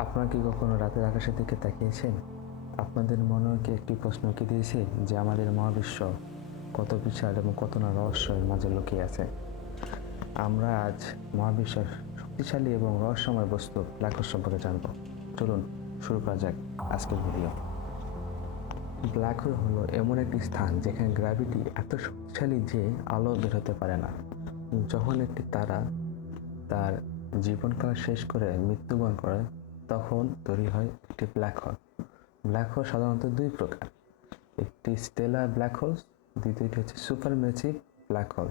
আপনারা কি কখনো রাতের আকাশের দিকে তাকিয়েছেন? আপনাদের মনেও কি একটি প্রশ্ন কি দিয়েছে যে আমাদের মহাবিশ্ব কত বিশাল এবং কত না রহস্যের মাঝে লুকিয়ে আছে? আমরা আজ মহাবিশ্বের শক্তিশালী এবং রহস্যময় বস্তু ব্ল্যাক হোল সম্পর্কে জানব। চলুন শুরু করা যাক আজকের ভিডিও। ব্ল্যাক হোল হলো এমন একটি স্থান যেখানে গ্র্যাভিটি এত শক্তিশালী যে আলো বের হতে পারে না। যখন একটি তারা তার জীবনকাল শেষ করে মৃত্যুবরণ করে তখন তৈরি হয় একটি ব্ল্যাক হোল। ব্ল্যাক হোল সাধারণত দুই প্রকার, একটি স্টেলার ব্ল্যাক হোল, দ্বিতীয়টি হচ্ছে supermassive black hole.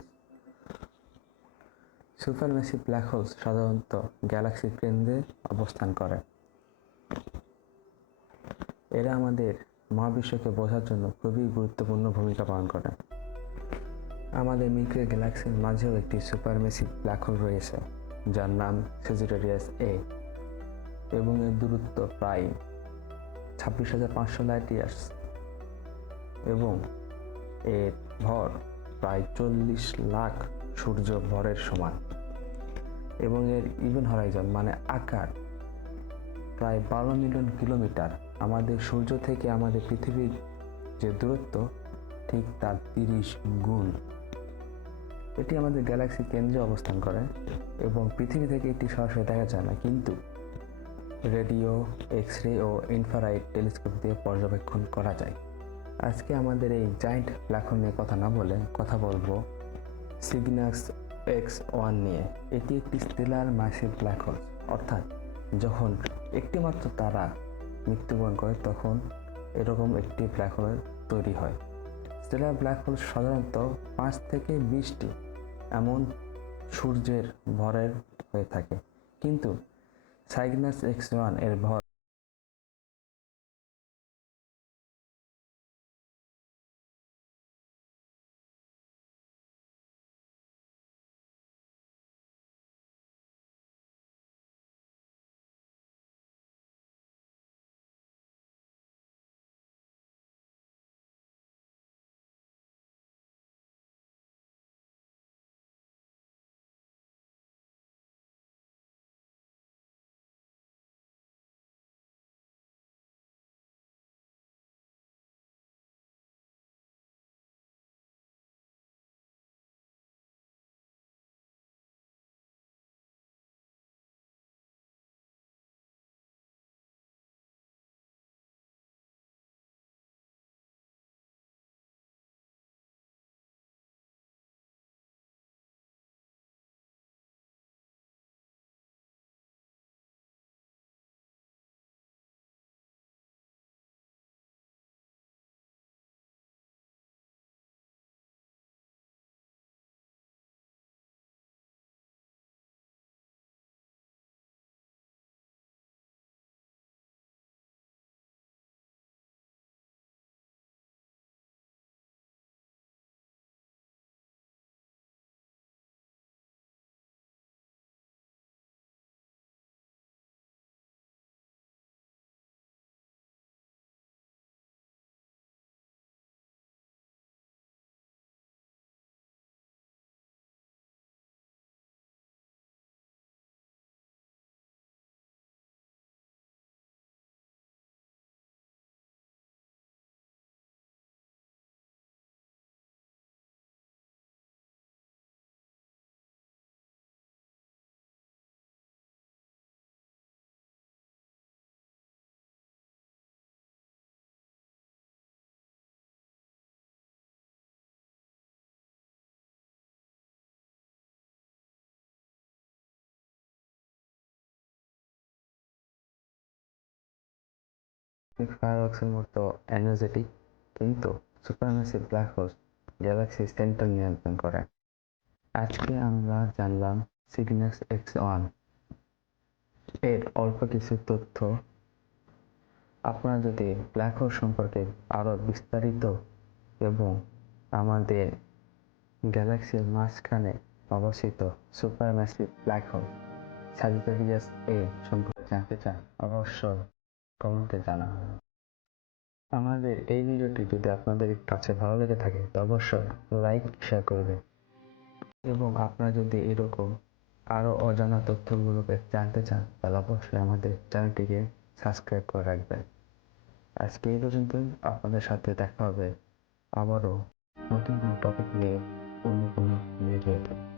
Supermassive black hole সাধারণত গ্যালাক্সির কেন্দ্রে অবস্থান করে। এরা আমাদের মহাবিশ্বকে বোঝার জন্য খুবই গুরুত্বপূর্ণ ভূমিকা পালন করে। আমাদের মিল্কি গ্যালাক্সির মাঝেও একটি সুপারম্যাসিভ ব্ল্যাক হোল রয়েছে যার নাম সেজিটেরিয়াস এ এবং এর দূরত্ব প্রায় 26,500 লাইট ইয়ার্স এবং এর ভর প্রায় 40 লাখ সূর্য ভরের সমান এবং এর ইভেন হরাইজন মানে আকার প্রায় 12 মিলিয়ন কিলোমিটার। আমাদের সূর্য থেকে আমাদের পৃথিবীর যে দূরত্ব ঠিক তার 30 গুণ। এটি আমাদের গ্যালাক্সির কেন্দ্রে অবস্থান করে এবং পৃথিবী থেকে এটি সরাসরি দেখা যায় না, কিন্তু রেডিও, এক্স রে ও ইনফ্রারেড টেলিস্কোপ দিয়ে পর্যবেক্ষণ করা যায়। আজকে আমাদের এই জায়ান্ট ব্ল্যাক হোল নিয়ে কথা না বলে কথা বলবো সিগনাস X1 নিয়ে। এটি একটি স্টেলার ম্যাসিভ ব্ল্যাক হোল, অর্থাৎ যখন একটি মাত্র তারা মৃত্যুবরণ করে তখন এরকম একটি ব্ল্যাক হোল তৈরি হয়। স্টেলার ব্ল্যাক হোল সাধারণত 5 থেকে 20টি এমন সূর্যের ভরের হয়ে থাকে, কিন্তু সাইগনাস X1 এর ভর ফায়ারওয়ার্কসের মতো এনার্জেটিক, কিন্তু সুপারম্যাসিভ ব্ল্যাক হোল গ্যালাক্সির সেন্টার নিয়ন্ত্রণ করে। আজকে আমরা জানলাম সিগনাস X1 এর অল্প কিছু তথ্য। আপনারা যদি ব্ল্যাক হোল সম্পর্কে আরও বিস্তারিত এবং আমাদের গ্যালাক্সির মাঝখানে অবস্থিত সুপারম্যাসিভ ব্ল্যাক হোল স্যাজিটেরিয়াস এ সম্পর্কে জানতে চান, অবশ্যই কমেন্টে জানান। আমাদের এই ভিডিওটি যদি আপনাদের কাছে ভালো লেগে থাকে তো অবশ্যই লাইক শেয়ার করবেন এবং আপনারা যদি এরকম আরও অজানা তথ্যগুলোকে জানতে চান তাহলে অবশ্যই আমাদের চ্যানেলটিকে সাবস্ক্রাইব করে রাখবেন। আজকে এই পর্যন্তই, আপনাদের সাথে দেখা হবে আবারও নতুন কোনো টপিক নিয়ে অন্য কোনো ভিডিওতে।